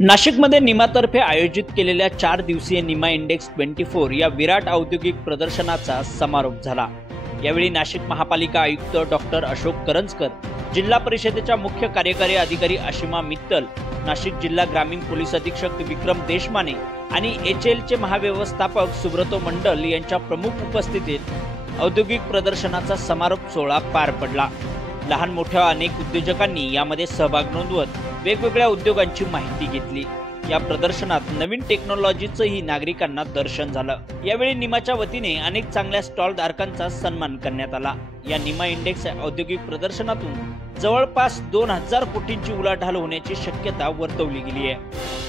नाशिकमध्ये निमातर्फे आयोजित केलेल्या 4 दिवसीय निमा इंडेक्स 24 या विराट औद्योगिक प्रदर्शनाचा समारोप झाला। यावेळी नाशिक महापालिका आयुक्त डॉक्टर अशोक करंजकर, जिल्हा परिषदेच्या मुख्य कार्यकारी अधिकारी अशिमा मित्तल, नाशिक जिल्हा ग्रामीण पोलीस अधीक्षक विक्रम देशमाने आणि HLचे महाव्यवस्थापक सुब्रतो मंडल यांच्या प्रमुख उपस्थितीत औद्योगिक प्रदर्शनाचा समारोप सोहळा पार पडला। लहान मोठ्या अनेक उद्योजकांनी यामध्ये सहभाग नोंदवत वेगवेगळ्या उद्योगांची माहिती घेतली। या प्रदर्शनात नवीन टेक्नॉलॉजीचंही नागरिकांना दर्शन झालं। यावेळी निमाच्या वतीने अनेक चांगल्या स्टॉल धारकांचा सन्मान करण्यात आला। या निमा इंडेक्स औद्योगिक प्रदर्शनातून जवळपास 2000 कोटींची उलाढाल होण्याची शक्यता वर्तवली गेली आहे।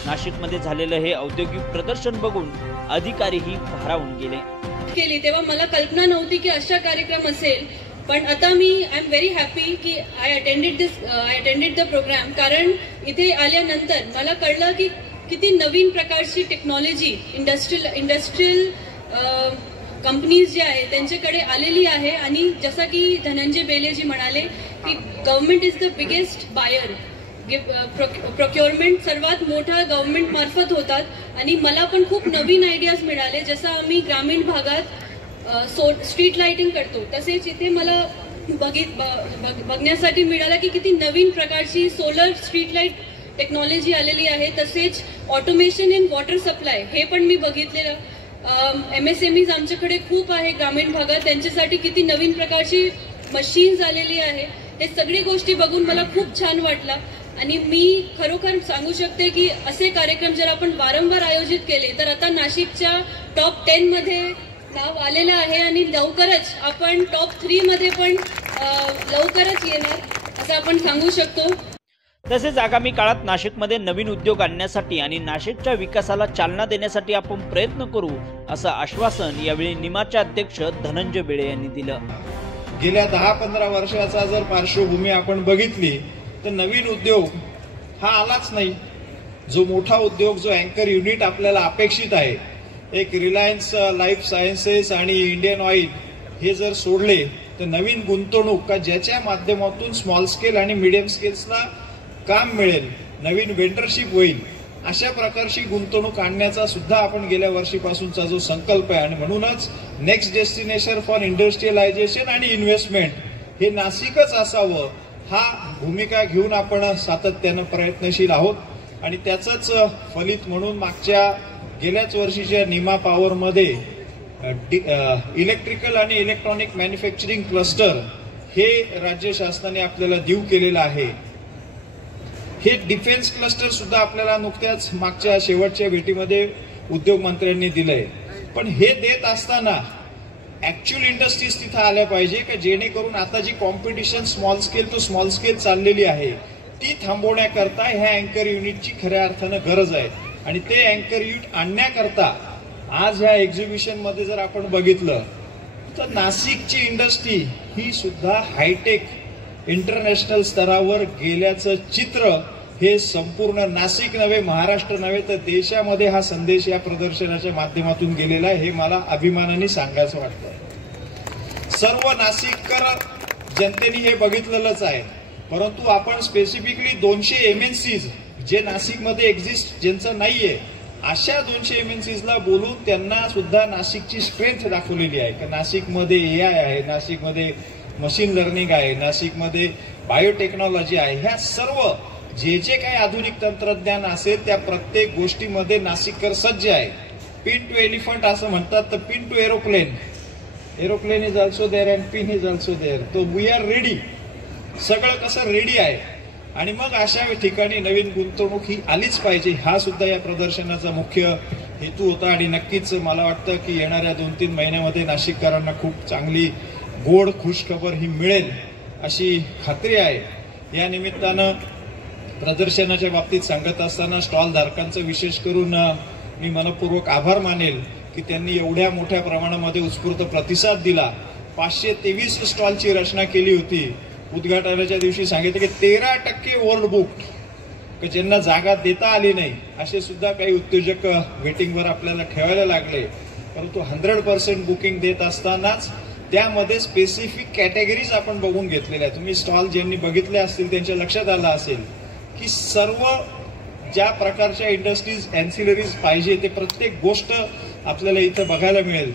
नाशिकमध्ये झालेलं हे औद्योगिक प्रदर्शन बघून अधिकारीही भारावून गेले। तेव्हा मला कल्पना नव्हती की अशा कार्यक्रम असेल, पण आता मी आय एम व्हेरी हॅपी की आय अटेंडेड द प्रोग्राम। कारण इथे आल्यानंतर मला कळलं की किती नवीन प्रकारची टेक्नॉलॉजी इंडस्ट्रियल कंपनीज जे आहे त्यांच्याकडे आलेली आहे। आणि जसं की धनंजय बेलेजी म्हणाले की government is the biggest buyer, procurement सर्वात मोठा गव्हर्नमेंट मार्फत होतात। आणि मला पण खूप नवीन आयडियाज मिळाले। जसं आम्ही ग्रामीण भागात स्ट्रीट लाइटिंग करतो, तसेच इथे मला बघण्यासाठी मिळालं की किती नवीन प्रकारची सोलर स्ट्रीट लाइट टेक्नॉलॉजी आलेली आहे। तसेच ऑटोमेशन इन वॉटर सप्लाय हे पण मी बघितलेलं। MSMEज आमच्याकडे खूप आहे ग्रामीण भागात, त्यांच्यासाठी किती नवीन प्रकारची मशीन्स आलेली आहे। हे सगळी गोष्टी बघून मला खूप छान वाटलं। आणि मी खरोखर सांगू शकते की असे कार्यक्रम जर आपण वारंवार आयोजित केले तर आता नाशिकच्या टॉप 10 मध्ये नाव आलेलं आहे आणि लवकरच आपण टॉप 3 मध्ये पण लवकरच येणार असं आपण सांगू शकतो। तसेच आगामी काळात नाशिकमध्ये नवीन उद्योग आणण्यासाठी आणि नाशिकच्या विकासाला चालना देण्यासाठी आपण प्रयत्न करू असं आश्वासन यावेळी निमाचे अध्यक्ष धनंजय बेळे यांनी दिलं। गेल्या 10-15 वर्षाचा जर पार्श्वभूमी आपण बघितली तर नवीन उद्योग हा आलाच नाही। जो मोठा उद्योग, जो अँकर युनिट आपल्याला अपेक्षित आहे, एक रिलायन्स लाईफ सायन्सेस आणि इंडियन ऑइल हे जर सोडले तर नवीन गुंतवणूक का ज्याच्या माध्यमातून स्मॉल स्केल आणि मीडियम स्केल्सला काम मिळेल, नवीन वेंडरशिप होईल, अशा प्रकारची गुंतवणूक आणण्याचा सुद्धा आपण गेल्या वर्षीपासूनचा जो संकल्प आहे। आणि म्हणूनच नेक्स्ट डेस्टिनेशन फॉर इंडस्ट्रियलायझेशन आणि इन्व्हेस्टमेंट हे नाशिकच असावं, हा भूमिका घेऊन आपण सातत्यानं प्रयत्नशील आहोत। आणि त्याचंच फलित म्हणून गेल्याच वर्षीच्या निमा पॉवर मध्ये इलेक्ट्रिकल आणि इलेक्ट्रॉनिक मॅन्युफॅक्चरिंग क्लस्टर हे राज्य शासनाने आपल्याला देऊ केलेलं आहे। हे डिफेन्स क्लस्टर सुद्धा आपल्याला नुकत्याच मागच्या शेवटच्या भेटीमध्ये उद्योग मंत्र्यांनी दिलंय। पण हे देत असताना ऍक्च्युअल इंडस्ट्रीज तिथं आल्या पाहिजे का जेणेकरून आता जी competition small scale to small scale चाललेली आहे ती थांबवण्याकरता ह्या अँकर युनिटची खऱ्या अर्थानं गरज आहे। आणि ते अँकर युनिट आणण्याकरता आज ह्या एक्झिबिशन मध्ये जर आपण बघितलं तर नाशिकची इंडस्ट्री ही सुद्धा हायटेक इंटरनॅशनल स्तरावर गेल्याचं चित्र हे संपूर्ण नाशिक नव्हे, महाराष्ट्र नव्हे तर देशामध्ये हा संदेश या प्रदर्शनाच्या माध्यमातून गेलेला आहे। हे मला अभिमानाने सांगायचं वाटतं। सर्व नाशिककर जनतेने हे बघितलेलंच आहे, परंतु आपण स्पेसिफिकली 200 MNCs जे नाशिकमध्ये एक्झिस्ट ज्यांचं नाहीये अशा 200 MNCsला बोलून त्यांना सुद्धा नाशिकची स्ट्रेंथ दाखवलेली आहे की नाशिकमध्ये AI आहे, नाशिकमध्ये मशीन लर्निंग आहे, नाशिकमध्ये बायोटेक्नॉलॉजी आहे। ह्या सर्व जे काही आधुनिक तंत्रज्ञान असेल त्या प्रत्येक गोष्टीमध्ये नाशिककर सज्ज आहे। पिन टू एलिफंट असं म्हणतात, तर pin to aeroplane is also there and pin is also there. तो वी आर रेडी, सगळं कसं रेडी आहे। आणि मग अशा ठिकाणी नवीन गुंतवणूक ही आलीच पाहिजे, हा सुद्धा या प्रदर्शनाचा मुख्य हेतू होता। आणि नक्कीच मला वाटतं की येणाऱ्या 2-3 महिन्यामध्ये नाशिककरांना खूप चांगली गोड खुशखबर ही मिळेल अशी खात्री आहे। या निमित्तानं प्रदर्शनाच्या बाबतीत सांगत असताना स्टॉल धारकांचं विशेष करून मी मनपूर्वक आभार मानेल की त्यांनी एवढ्या मोठ्या प्रमाणामध्ये उत्स्फूर्त प्रतिसाद दिला। 523 स्टॉलची रचना केली होती। उद्घाटनाच्या दिवशी सांगितलं की 13% ओव्हर बुक, ज्यांना जागा देता आली नाही असे सुद्धा काही उद्योजक वेटिंगवर आपल्याला ठेवायला लागले। परंतु 100% बुकिंग देत असतानाच त्यामध्ये स्पेसिफिक कॅटेगरीज आपण बघून घेतलेल्या आहेत। तुम्ही स्टॉल ज्यांनी बघितले असतील त्यांच्या लक्षात आलं असेल की सर्व ज्या प्रकारच्या इंडस्ट्रीज, अँसिलरीज पाहिजे ते प्रत्येक गोष्ट आपल्याला इथं बघायला मिळेल.